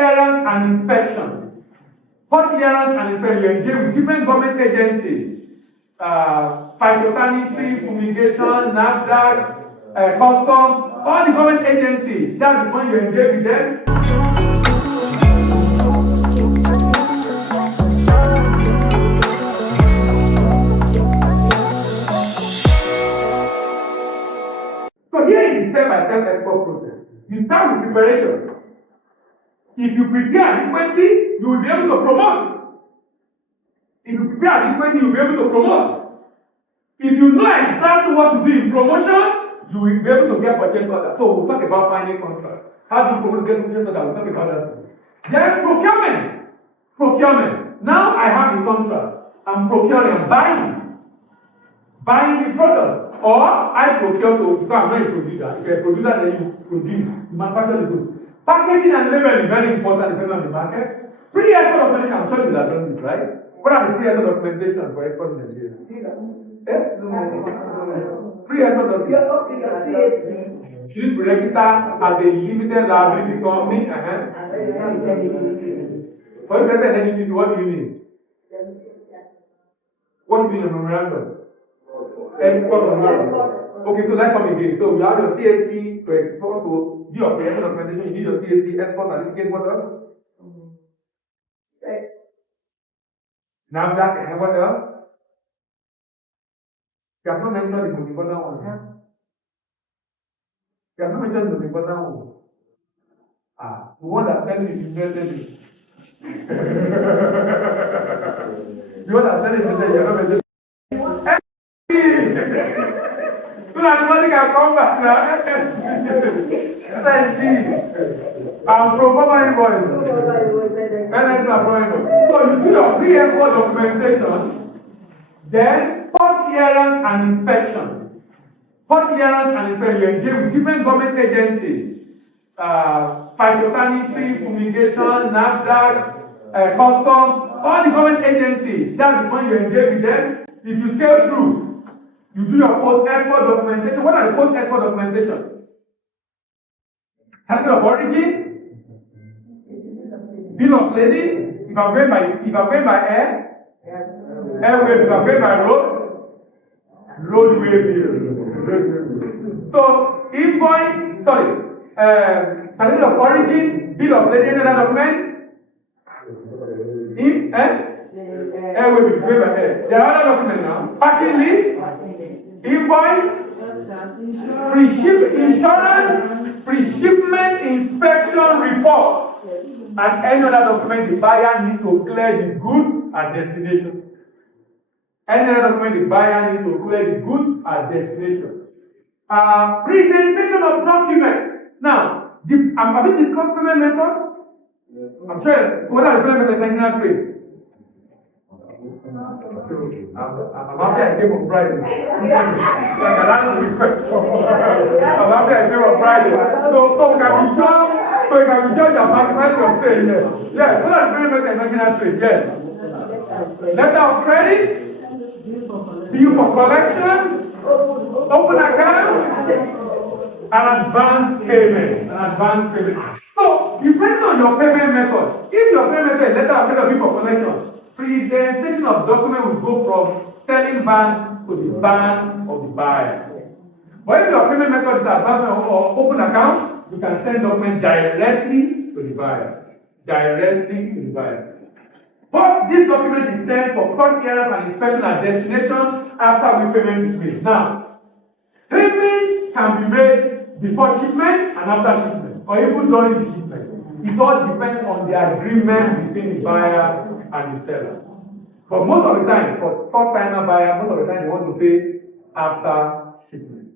clearance and inspection. Port clearance and inspection, you engage with different government agencies, phytosanitary, fumigation, NAFDAC, customs, all the government agencies. That's the point you engage with them. So here is the step-by-step export process. You start with preparation. If you prepare adequately, you will be able to promote. If you prepare adequately, you will be able to promote. If you know exactly what to do in promotion, you will be able to get purchase order. So we'll talk about finding contract. How do you promote get purchase order? We'll talk about that. Then procurement. Procurement. Now I have the contract. I'm procuring, I'm buying. Buying the product. Or I procure to, because I'm not a producer. If you're a producer, then you produce, you manufacture the goods. Packaging and labeling is very important depending on the market. Pre-export documentation, I'm sure you have done this, right? What are the pre-export documentation for export in Nigeria? Pre-export documentation. Should be registered as a limited liability company. For example, NEPC, what do you mean? What do you mean a memorandum? Export memorandum. Okay, so let's come again. So you have your CSC to export to do your pre-export documentation. You need your CSC export certificate. What else? NAFDAC and what else? You have not mentioned the most important one. You have not mentioned the most important one. The one that tells you invented. The one that tells you that you have not mentioned. So anybody can come back now. I'm pro forma invoice. So you do your pre-export documentation, then port clearance and inspection. Port clearance and inspection, you engage with different government agencies, phytosanitary, fumigation, NAFDAC, customs, all the government agencies. That's the point you engage with them. If you scale through, you do your post-export documentation. What are the post-export documentation? Country of origin, bill of lading, if I'm going by sea, if I'm going by air, airway, if I'm going by road, roadway bill. So, invoice, country of origin, bill of lading, another document, airway, if going by air. There are other documents now. Packing list, invoice, insurance, pre-shipment inspection report, and any other document the buyer needs to clear the goods at destination. Any other document the buyer needs to clear the goods at destination. Presentation of document. Now, have we discussed payment method? I'm sure. What are the payment methods in trade? I'm happy I came on Friday. I'm happy I came on Friday. So we can be sure, that maximize your stay here. Yes, what are the payment methods in trade? Yes. Letter of credit, bill for collection, open account, and advance payment. So, depending on your payment method, if your payment method is letter of credit or bill for collection, presentation of document will go from selling bank to the bank of the buyer. But if your payment method is advance or open account, you can send document directly to the buyer. But this document is sent for court clearance and inspection at destination after the payment is made. Now, payments can be made before shipment and after shipment, or even during the shipment. It all depends on the agreement between the buyer and the seller. But most of the time, for first-timer buyer, most of the time they want to pay after shipment.